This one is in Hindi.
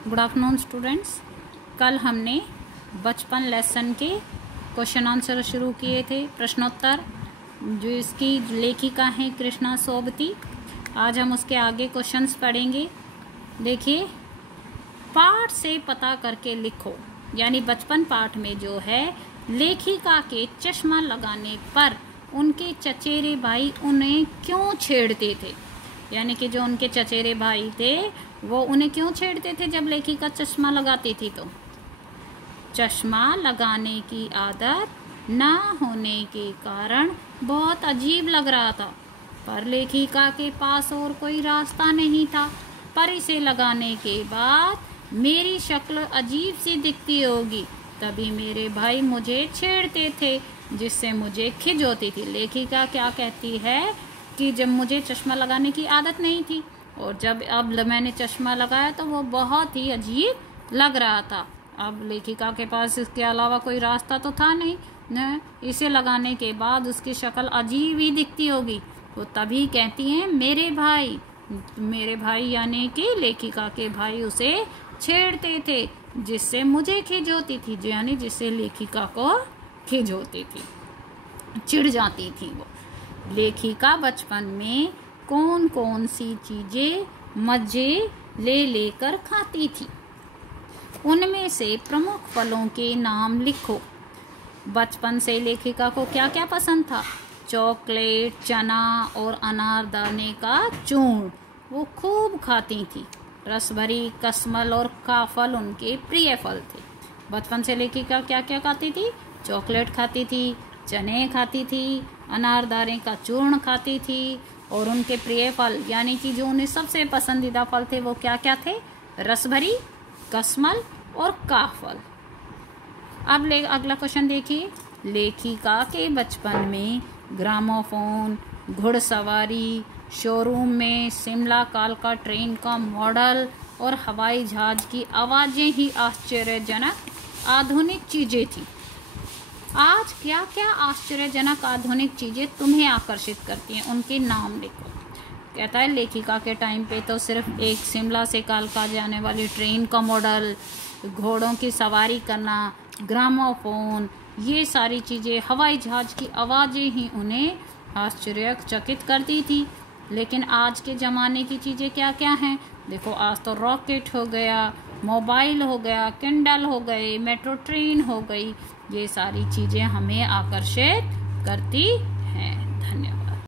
Good afternoon students. कल हमने बचपन लेसन के क्वेश्चन आंसर शुरू किए थे, प्रश्नोत्तर, जो इसकी लेखिका हैं कृष्णा सोबती। आज हम उसके आगे क्वेश्चंस पढ़ेंगे। देखिए, पाठ से पता करके लिखो, यानी बचपन पाठ में जो है लेखिका के चश्मा लगाने पर उनके चचेरे भाई उन्हें क्यों छेड़ते थे, यानी कि जो उनके चचेरे भाई थे वो उन्हें क्यों छेड़ते थे जब लेखिका चश्मा लगाती थी। तो चश्मा लगाने की आदत ना होने के कारण बहुत अजीब लग रहा था, पर लेखिका के पास और कोई रास्ता नहीं था। पर इसे लगाने के बाद मेरी शक्ल अजीब सी दिखती होगी, तभी मेरे भाई मुझे छेड़ते थे, जिससे मुझे खिज होती थी। लेखिका क्या कहती है कि जब मुझे चश्मा लगाने की आदत नहीं थी और जब अब मैंने चश्मा लगाया तो वो बहुत ही अजीब लग रहा था। अब लेखिका के पास इसके अलावा कोई रास्ता तो था नहीं न, इसे लगाने के बाद उसकी शक्ल अजीब ही दिखती होगी। तो तभी कहती हैं मेरे भाई यानी कि लेखिका के भाई उसे छेड़ते थे, जिससे मुझे खिज होती थी, यानी जिससे लेखिका को खिज होती थी, चिढ़ जाती थी वो। लेखिका बचपन में कौन कौन सी चीजें मजे ले लेकर खाती थी, उनमें से प्रमुख फलों के नाम लिखो। बचपन से लेखिका को क्या क्या पसंद था? चॉकलेट, चना और अनारदाने का चूर्ण वो खूब खाती थी। रसभरी, कसमल और काफल उनके प्रिय फल थे। बचपन से लेखिका क्या क्या खाती थी? चॉकलेट खाती थी, चने खाती थी, अनारदाने का चूर्ण खाती थी, और उनके प्रिय फल यानी कि जो उन्हें सबसे पसंदीदा फल थे वो क्या क्या थे? रसभरी, कसमल और काफल। अब अगला क्वेश्चन देखिए। लेखिका के बचपन में ग्रामोफोन, घुड़सवारी, शोरूम में शिमला कालका ट्रेन का मॉडल और हवाई जहाज की आवाजें ही आश्चर्यजनक आधुनिक चीजें थी। आज क्या क्या आश्चर्यजनक आधुनिक चीजें तुम्हें आकर्षित करती हैं, उनके नाम लिखो। कहता है लेखिका के टाइम पे तो सिर्फ एक शिमला से कालका जाने वाली ट्रेन का मॉडल, घोड़ों की सवारी करना, ग्रामोफोन, ये सारी चीजें, हवाई जहाज की आवाजें ही उन्हें आश्चर्यचकित करती थी। लेकिन आज के ज़माने की चीज़ें क्या क्या हैं? देखो, आज तो रॉकेट हो गया, मोबाइल हो गया, किंडल हो गए, मेट्रो ट्रेन हो गई, ये सारी चीज़ें हमें आकर्षित करती हैं।